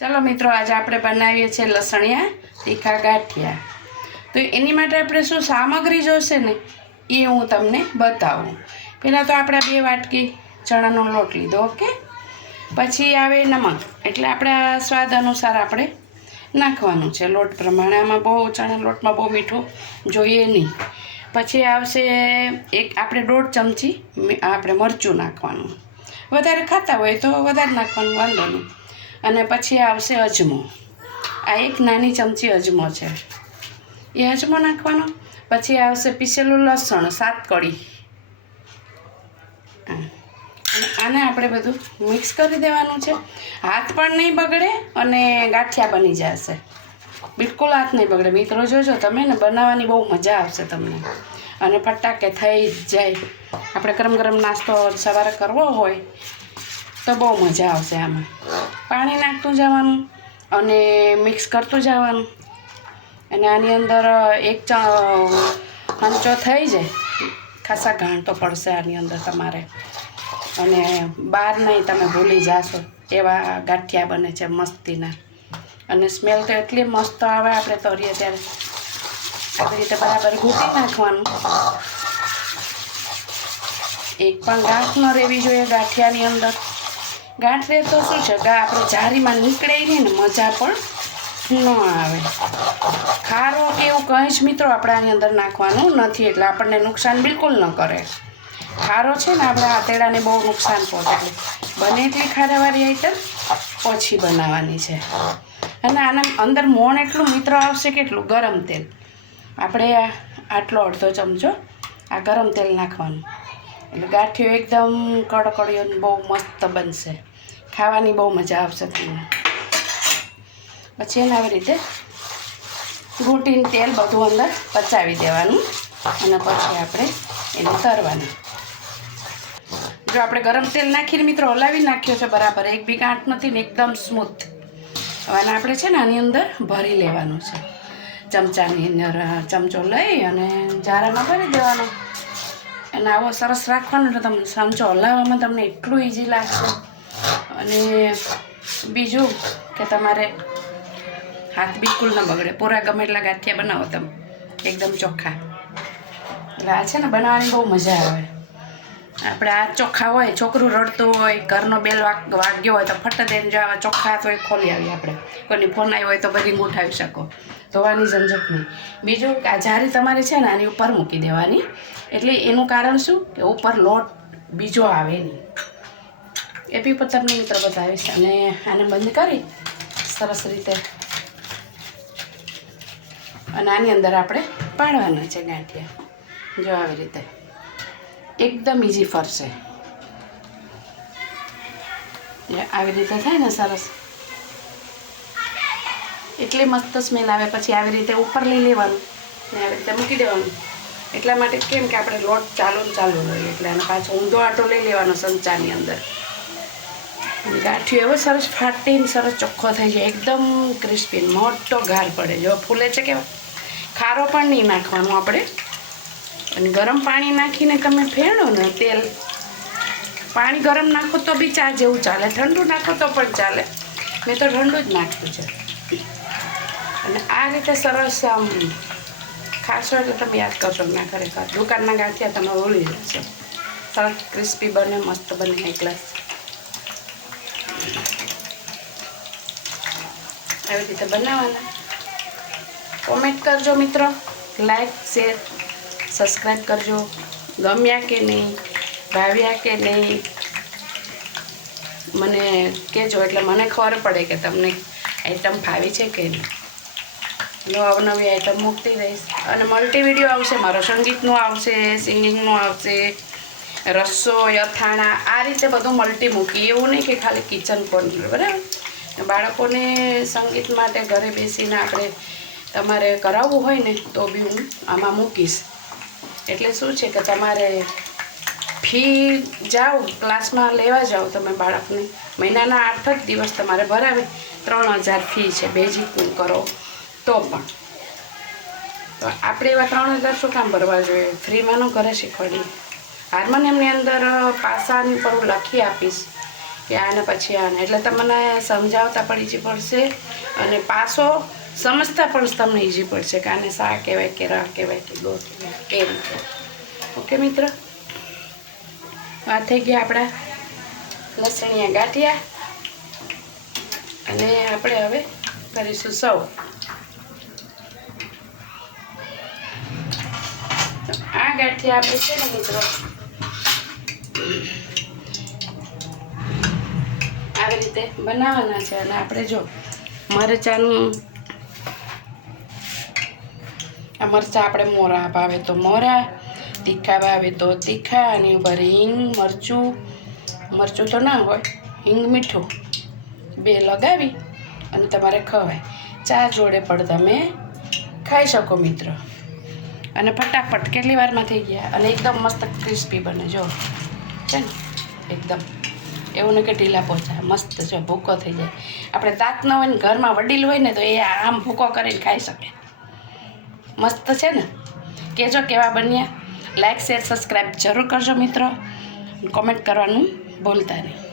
चलो मित्रों, आज આપણે બનાવીએ છીએ લસણિયા તીખા ગાંઠિયા। તો એની માટે આપણે શું સામગ્રી જોશે ને એ હું તમને બતાવું। પહેલાં તો આપણે 2 વાટકી ચણાનો લોટ લીધો, ઓકે। પછી આવે નમક, એટલે આપણા સ્વાદ અનુસાર આપણે નાખવાનું છે લોટ પ્રમાણે। આમાં બહુ ચણા લોટમાં બહુ મીઠું જોઈએ નહીં। પછી આવશે આપણે 1.5 ચમચી આપણે મરચું નાખવાનું, વધારે ખાતા હોય તો વધારે નાખવાનું, વાંધો નહીં। અને પછી આવશે અજમો, આ 1 નાની ચમચી અજમો છે, એ અજમો નાખવાનો। પછી આવશે પીસેલું લસણ 7 કળી, અને આને આપણે બધું મિક્સ કરી દેવાનું છે। હાથ પણ નહીં બગડે અને ગાંઠિયા બની જશે, બિલકુલ હાથ નહીં બગડે। મિત્રો જોજો તમે ને, બનાવવાની બહુ મજા આવશે તમને, અને ફટાકે થઈ જ જાય। આપણે ગરમ ગરમ નાસ્તો સવારે કરવો હોય તો બહુ મજા આવશે આમાં। પાણી નાખતું જવાનું અને મિક્સ કરતું જવાનું, અને આની અંદર 1 ચમચો થઈ જાય, ખાસા ઘાંટો પડશે આની અંદર તમારે, અને બહાર નહીં તમે ભૂલી જાશો એવા ગાંઠિયા બને છે મસ્તીના। અને સ્મેલ તો એટલી મસ્ત આવે, આપણે તળીએ ત્યારે આવી રીતે બરાબર ઘૂંટી નાખવાનું। એક પણ ગાંઠ ન રહેવી જોઈએ ગાંઠિયાની અંદર। ગાંઠ રહે તો શું છે કે આપણે જારીમાં નીકળે નહીં ને મજા પણ ન આવે। ખારો કે એવું કંઈ જ મિત્રો આપણે આની અંદર નાખવાનું નથી, એટલે આપણને નુકસાન બિલકુલ ન કરે। ખારો છે ને આપણે આતેડાને બહુ નુકસાન પહોંચે, એટલે બને એટલી ખારાવાળી આઈટમ ઓછી બનાવવાની છે। અને આના અંદર મોણ એટલું મિત્રો આવશે કેટલું, ગરમ તેલ આપણે આટલો 1/2 ચમચો આ ગરમ તેલ નાખવાનું, એટલે ગાંઠિયો એકદમ કડકડીયો બહુ મસ્ત બનશે, ખાવાની બહુ મજા આવશે તમને। પછી એને આવી રીતે ઘૂંટીને તેલ બધું અંદર પચાવી દેવાનું, અને પછી આપણે એને તળવાનું। જો આપણે ગરમ તેલ નાખીને મિત્રો હલાવી નાખ્યો છે બરાબર, એક બી ગાંઠ નથી ને, એકદમ સ્મૂથ। હવે આપણે છે ને આની અંદર ભરી લેવાનું છે, ચમચાની અંદર ચમચો લઈ અને જારામાં ભરી દેવાનો, અને આવો સરસ રાખવાનો, એટલે તમને ચમચો હલાવવામાં તમને એટલું ઇઝી લાગશે। અને બીજું કે તમારે હાથ બિલકુલ ન બગડે, પૂરા ગમે એટલા ગાંઠિયા બનાવો તમે એકદમ ચોખ્ખા, એટલે આ છે ને બનાવવાની બહુ મજા આવે। આપણે આ ચોખ્ખા હોય, છોકરું રડતું હોય, ઘરનો બેલ વાગ્યો હોય તો ફટ દઈને જો આવા ચોખ્ખા હાથ હોય ખોલી આવીએ આપણે, કોઈની ફોન આવ્યો હોય તો બધી ઉઠાવી શકો, ધોવાની ઝંઝટ નહીં। બીજું કે આ જારી તમારે છે ને આની ઉપર મૂકી દેવાની, એટલે એનું કારણ શું કે ઉપર લોટ બીજો આવે નહીં, એ બી ઉપર તમને મિત્રો બતાવીશ। અને આને બંધ કરી સરસ રીતે, અને આની અંદર આપણે પાડવાના છે ગાંઠિયા, જો આવી રીતે એકદમ ઇઝી ફરશે, આવી રીતે થાય ને સરસ, એટલી મસ્ત સ્મેલ આવે। પછી આવી રીતે ઉપર લઈ લેવાનું ને આવી રીતે મૂકી દેવાનું, એટલા માટે કેમ કે આપણે લોટ ચાલુ હોય, એટલે આને પાછો ઊંધો આટો લઈ લેવાનો સંચાની અંદર, ગાંઠિયો એવો સરસ ફાટીને સરસ ચોખ્ખો થઈ જાય, એકદમ ક્રિસ્પી, મોટો ઘાર પડે, જો ફૂલે છે કેવા। ખારો પણ નહીં નાખવાનું આપણે, અને ગરમ પાણી નાખીને તમે ફેણો ને તેલ, પાણી ગરમ નાખો તો બી ચા જેવું ચાલે, ઠંડુ નાખો તો પણ ચાલે, મેં તો ઠંડુ જ નાખ્યું છે। અને આ રીતે સરસ આમ ખાશો એટલે તમે યાદ કરશો ના, ખરેખર દુકાનના ગાંઠિયા તમે ભૂલી જશો, સરસ ક્રિસ્પી બને, મસ્ત બને, એક ગ્લાસ આવી રીતે બનાવવાના। કોમેન્ટ કરજો મિત્રો, લાઈક શેર સબસ્ક્રાઈબ કરજો, ગમ્યા કે નહીં, ભાવ્યા કે નહીં મને કહેજો, એટલે મને ખબર પડે કે તમને આઈટમ ભાવી છે કે નહીં। અવનવી આઈટમ મૂકતી રહીશ, અને મલ્ટી વિડીયો આવશે મારો, સંગીતનું આવશે, સિંગિંગનું આવશે, રસોઈ, અથાણા, આ રીતે બધું મલ્ટી મૂકી, એવું નહીં કે ખાલી કિચન કોર્નર, બરાબર। બાળકોને સંગીત માટે ઘરે બેસીને આપણે તમારે કરાવવું હોય ને તો બી હું આમાં મૂકીશ, એટલે શું છે કે તમારે ફી જાઓ ક્લાસમાં લેવા જાઓ તમે બાળકને, મહિનાના 8 જ દિવસ તમારે ભરાવે, 3000 ફી છે, બેઝિકનું કરો તો પણ, તો આપણે એવા 3000 શું કામ ભરવા જોઈએ, ફ્રીમાંનો ઘરે શીખવાડીએ। હાર્મોનિયમની અંદર પાસાની પર હું લખી આપીશ કે આને પછી આને, એટલે તમને સમજાવતા પડી જ પડશે અને પાછો સમજતા પણ તમને ઈઝી પડશે કે આને શા કહેવાય કે રા કહેવાય કે ગો કહેવાય કે રીતે. ઓકે મિત્ર, આ થઈ ગયા આપણા લસણિયા ગાંઠિયા અને આપણે હવે કરીશું સર્વ. આ ગાંઠિયા આપણે છે ને મિત્રો આવી રીતે બનાવવાના છે અને આપણે જો મરચાંનું આ મરચાં આપણે મોરા ભાવે તો મોરા, તીખા ભાવે તો તીખા, અને ઉપર હિંગ મરચું તો ના હોય, હિંગ મીઠું બે લગાવી અને તમારે ખવાય. ચા જોડે પણ તમે ખાઈ શકો મિત્રો. અને ફટાફટ કેટલી વારમાં થઈ ગયા અને એકદમ મસ્ત ક્રિસ્પી બને. જો છે ને એકદમ એવું ને કે ઢીલા પોચા મસ્ત. જો ભૂકો થઈ જાય. આપણે દાંત ન હોય ને ઘરમાં વડીલ હોય ને તો એ આમ ભૂકો કરીને ખાઈ શકે. મસ્ત છે ને? કહેજો કેવા બન્યા. લાઈક શેર સબસ્ક્રાઈબ જરૂર કરજો મિત્રો. કોમેન્ટ કરવાનું ભૂલતા નહીં.